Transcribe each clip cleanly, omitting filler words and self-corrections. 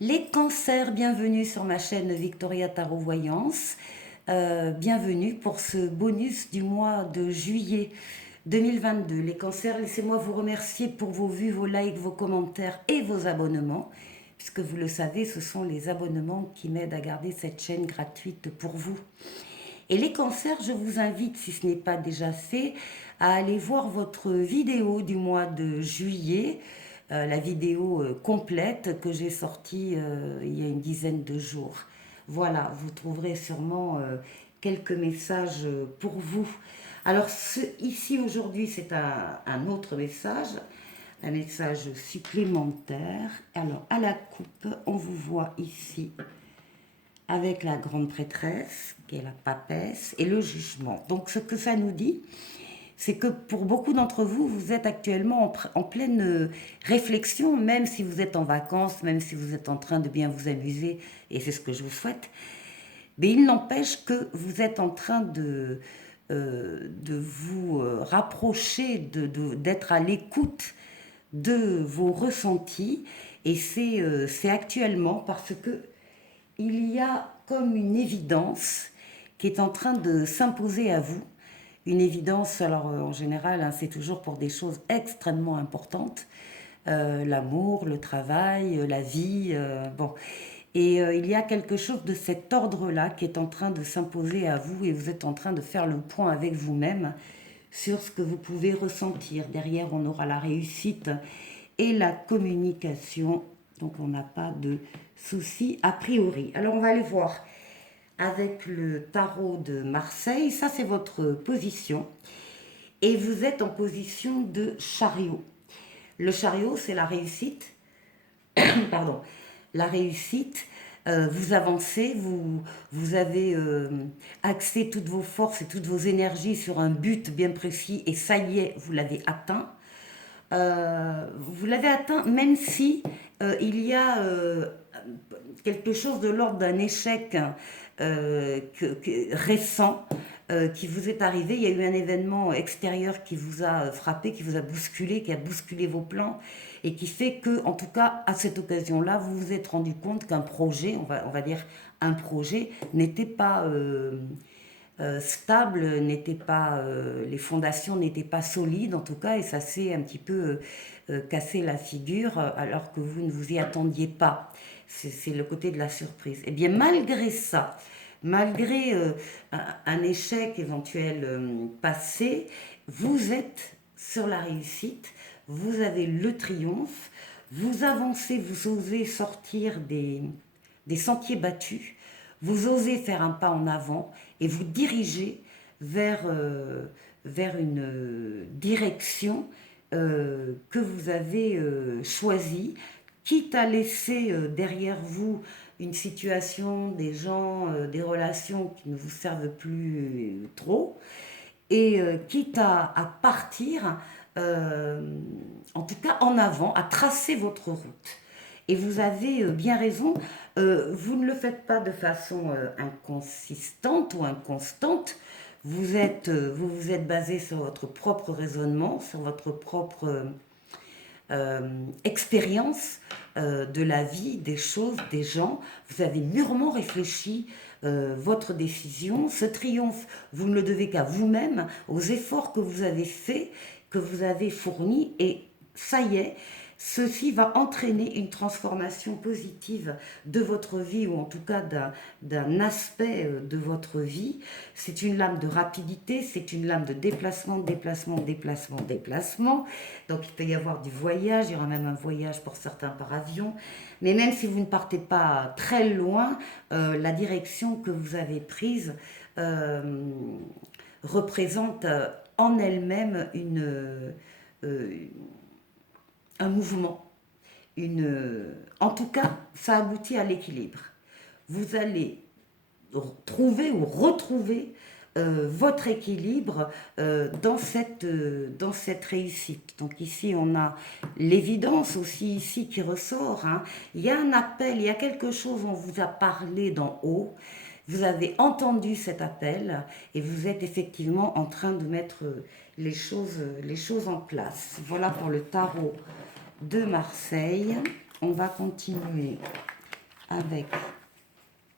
Les cancers, bienvenue sur ma chaîne Victoria Tarot Voyance. Bienvenue pour ce bonus du mois de juillet 2022. Les cancers, laissez-moi vous remercier pour vos vues, vos likes, vos commentaires et vos abonnements. Puisque vous le savez, ce sont les abonnements qui m'aident à garder cette chaîne gratuite pour vous. Et les cancers, je vous invite, si ce n'est pas déjà fait, à aller voir votre vidéo du mois de juillet, la vidéo complète que j'ai sortie il y a une dizaine de jours. Voilà, vous trouverez sûrement quelques messages pour vous. Alors ici aujourd'hui, c'est un autre message, un message supplémentaire. Alors à la coupe, on vous voit ici avec la grande prêtresse, qui est la papesse, et le jugement. Donc ce que ça nous dit, c'est que pour beaucoup d'entre vous, vous êtes actuellement en pleine réflexion, même si vous êtes en vacances, même si vous êtes en train de bien vous amuser, et c'est ce que je vous souhaite. Mais il n'empêche que vous êtes en train de vous rapprocher, d'être à l'écoute de vos ressentis, et c'est actuellement parce que il y a comme une évidence qui est en train de s'imposer à vous. Une évidence, alors en général, hein, c'est toujours pour des choses extrêmement importantes. L'amour, le travail, la vie, bon. Et il y a quelque chose de cet ordre-là qui est en train de s'imposer à vous et vous êtes en train de faire le point avec vous-même sur ce que vous pouvez ressentir. Derrière, on aura la réussite et la communication. Donc, on n'a pas de soucis a priori. Alors, on va aller voir avec le tarot de Marseille. Ça, c'est votre position. Et vous êtes en position de chariot. Le chariot, c'est la réussite. Pardon. La réussite. Vous avancez, vous avez axé toutes vos forces et toutes vos énergies sur un but bien précis et ça y est, vous l'avez atteint. Vous l'avez atteint même si il y a quelque chose de l'ordre d'un échec récent qui vous est arrivé. Il y a eu un événement extérieur qui vous a frappé, qui vous a bousculé, qui a bousculé vos plans et qui fait que, en tout cas, à cette occasion-là, vous vous êtes rendu compte qu'un projet, on va dire un projet, n'était pas stable, n'était pas, les fondations n'étaient pas solides en tout cas, et ça s'est un petit peu cassé la figure alors que vous ne vous y attendiez pas. C'est le côté de la surprise. Et bien malgré ça, malgré un échec éventuel passé, vous êtes sur la réussite, vous avez le triomphe, vous avancez, vous osez sortir des sentiers battus, vous osez faire un pas en avant et vous dirigez vers une direction que vous avez choisie, quitte à laisser derrière vous une situation, des gens, des relations qui ne vous servent plus trop, et quitte à partir, en tout cas en avant, à tracer votre route. Et vous avez bien raison, vous ne le faites pas de façon inconsistante ou inconstante, vous vous êtes basé sur votre propre raisonnement, sur votre propre expérience de la vie, des choses, des gens. Vous avez mûrement réfléchi votre décision. Ce triomphe, vous ne le devez qu'à vous-même, aux efforts que vous avez faits, que vous avez fournis, et ça y est, ceci va entraîner une transformation positive de votre vie, ou en tout cas d'un aspect de votre vie. C'est une lame de rapidité, c'est une lame de déplacement, déplacement, déplacement, déplacement. Donc il peut y avoir du voyage, il y aura même un voyage pour certains par avion. Mais même si vous ne partez pas très loin, la direction que vous avez prise représente en elle-même un mouvement. En tout cas, ça aboutit à l'équilibre. Vous allez trouver ou retrouver votre équilibre dans cette réussite. Donc ici, on a l'évidence aussi ici qui ressort. Hein. Il y a un appel, il y a quelque chose, on vous a parlé d'en haut. Vous avez entendu cet appel et vous êtes effectivement en train de mettre les choses en place. Voilà pour le tarot de Marseille. On va continuer avec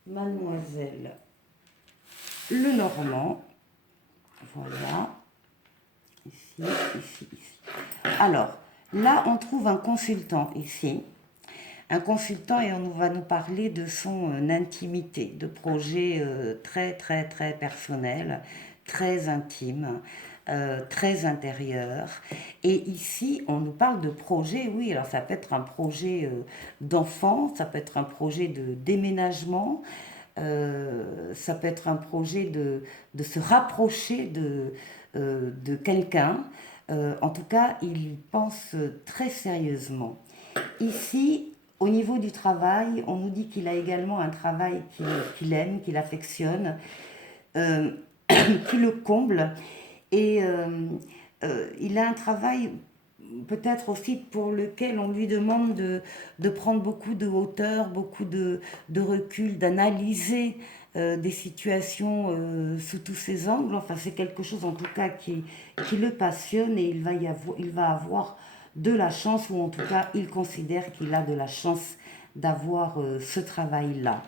Mademoiselle Lenormand. Voilà. Ici, ici, ici. Alors, là, on trouve un consultant ici. Un consultant et on va nous parler de son intimité, de projets très, très, très personnels, très intimes, très intérieurs. Et ici, on nous parle de projet, oui, alors ça peut être un projet d'enfant, ça peut être un projet de déménagement, ça peut être un projet de se rapprocher de quelqu'un. En tout cas, il pense très sérieusement. Ici, au niveau du travail, on nous dit qu'il a également un travail qu'il aime, qu'il affectionne, euh, qui le comble. Et il a un travail peut-être aussi pour lequel on lui demande de prendre beaucoup de hauteur, beaucoup de recul, d'analyser des situations sous tous ses angles. Enfin, c'est quelque chose en tout cas qui le passionne et il va avoir de la chance, ou en tout cas il considère qu'il a de la chance d'avoir ce travail-là.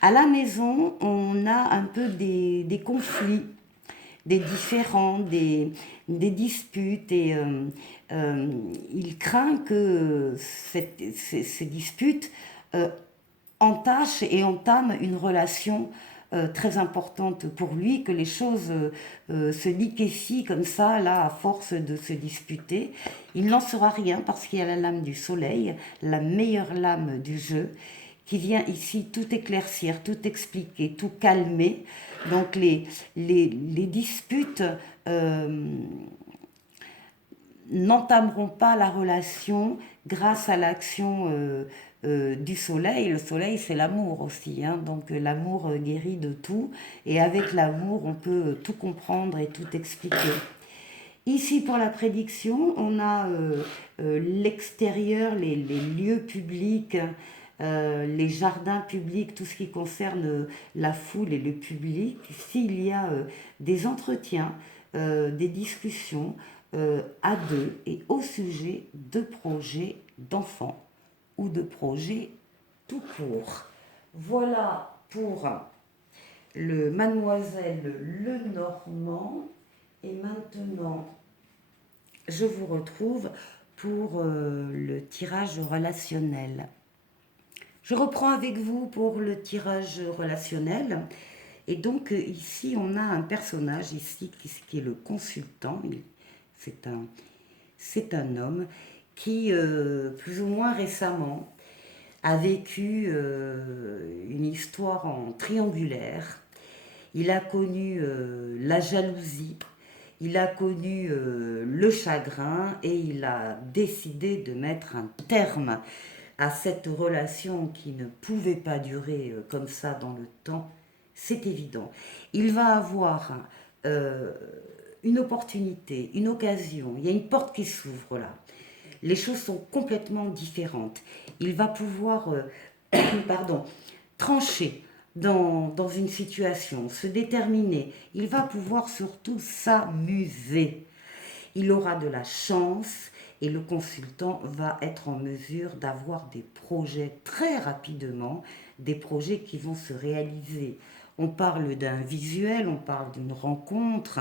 À la maison, on a un peu des conflits, des différends, des disputes et il craint que ces disputes euh, entachent et entament une relation très importante pour lui, que les choses se liquéfient comme ça, là, à force de se disputer. Il n'en saura rien parce qu'il y a la lame du soleil, la meilleure lame du jeu, qui vient ici tout éclaircir, tout expliquer, tout calmer. Donc les disputes n'entameront pas la relation grâce à l'action du soleil. Le soleil, c'est l'amour aussi, hein. Donc l'amour guérit de tout. Et avec l'amour, on peut tout comprendre et tout expliquer. Ici, pour la prédiction, on a l'extérieur, les lieux publics, les jardins publics, tout ce qui concerne la foule et le public. S'il y a des entretiens, des discussions à deux et au sujet de projets d'enfants ou de projets tout court. Voilà pour le Mademoiselle Lenormand. Et maintenant, je vous retrouve pour le tirage relationnel. Je reprends avec vous pour le tirage relationnel. Et donc ici, on a un personnage ici qui est le consultant. C'est un homme qui, plus ou moins récemment, a vécu une histoire en triangulaire. Il a connu la jalousie, il a connu le chagrin et il a décidé de mettre un terme à cette relation qui ne pouvait pas durer comme ça dans le temps. C'est évident. Il va avoir euh, une opportunité, une occasion, il y a une porte qui s'ouvre là. Les choses sont complètement différentes. Il va pouvoir pardon, trancher dans une situation, se déterminer. Il va pouvoir surtout s'amuser. Il aura de la chance et le consultant va être en mesure d'avoir des projets très rapidement, des projets qui vont se réaliser. On parle d'un visuel, on parle d'une rencontre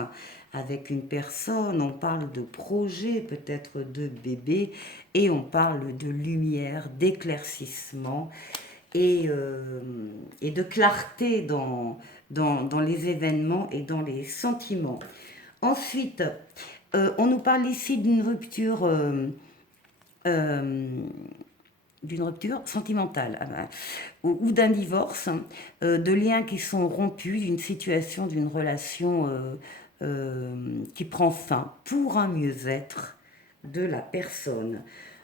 avec une personne, on parle de projet, peut-être de bébé, et on parle de lumière, d'éclaircissement et de clarté dans les événements et dans les sentiments. Ensuite, on nous parle ici euh, d'une rupture sentimentale ou d'un divorce, de liens qui sont rompus, d'une situation, d'une relation qui prend fin pour un mieux-être de la personne.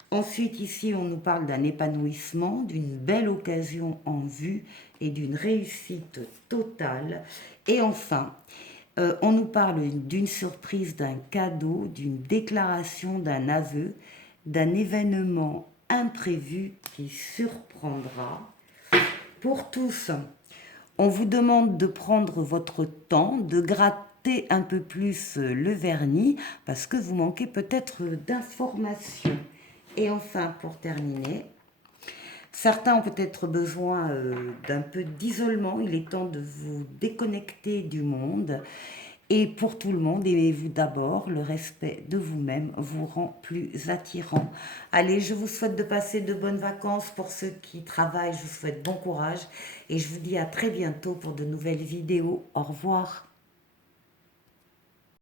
Ensuite, ici, on nous parle d'un épanouissement, d'une belle occasion en vue et d'une réussite totale. Et enfin, on nous parle d'une surprise, d'un cadeau, d'une déclaration, d'un aveu, d'un événement imprévu qui surprendra. Pour tous, on vous demande de prendre votre temps, de gratter un peu plus le vernis, parce que vous manquez peut-être d'informations. Et enfin, pour terminer, Certains ont peut-être besoin d'un peu d'isolement. Il est temps de vous déconnecter du monde. Et pour tout le monde, aimez-vous d'abord. Le respect de vous-même vous rend plus attirant. Allez, je vous souhaite de passer de bonnes vacances. Pour ceux qui travaillent, je vous souhaite bon courage. Et je vous dis à très bientôt pour de nouvelles vidéos. Au revoir.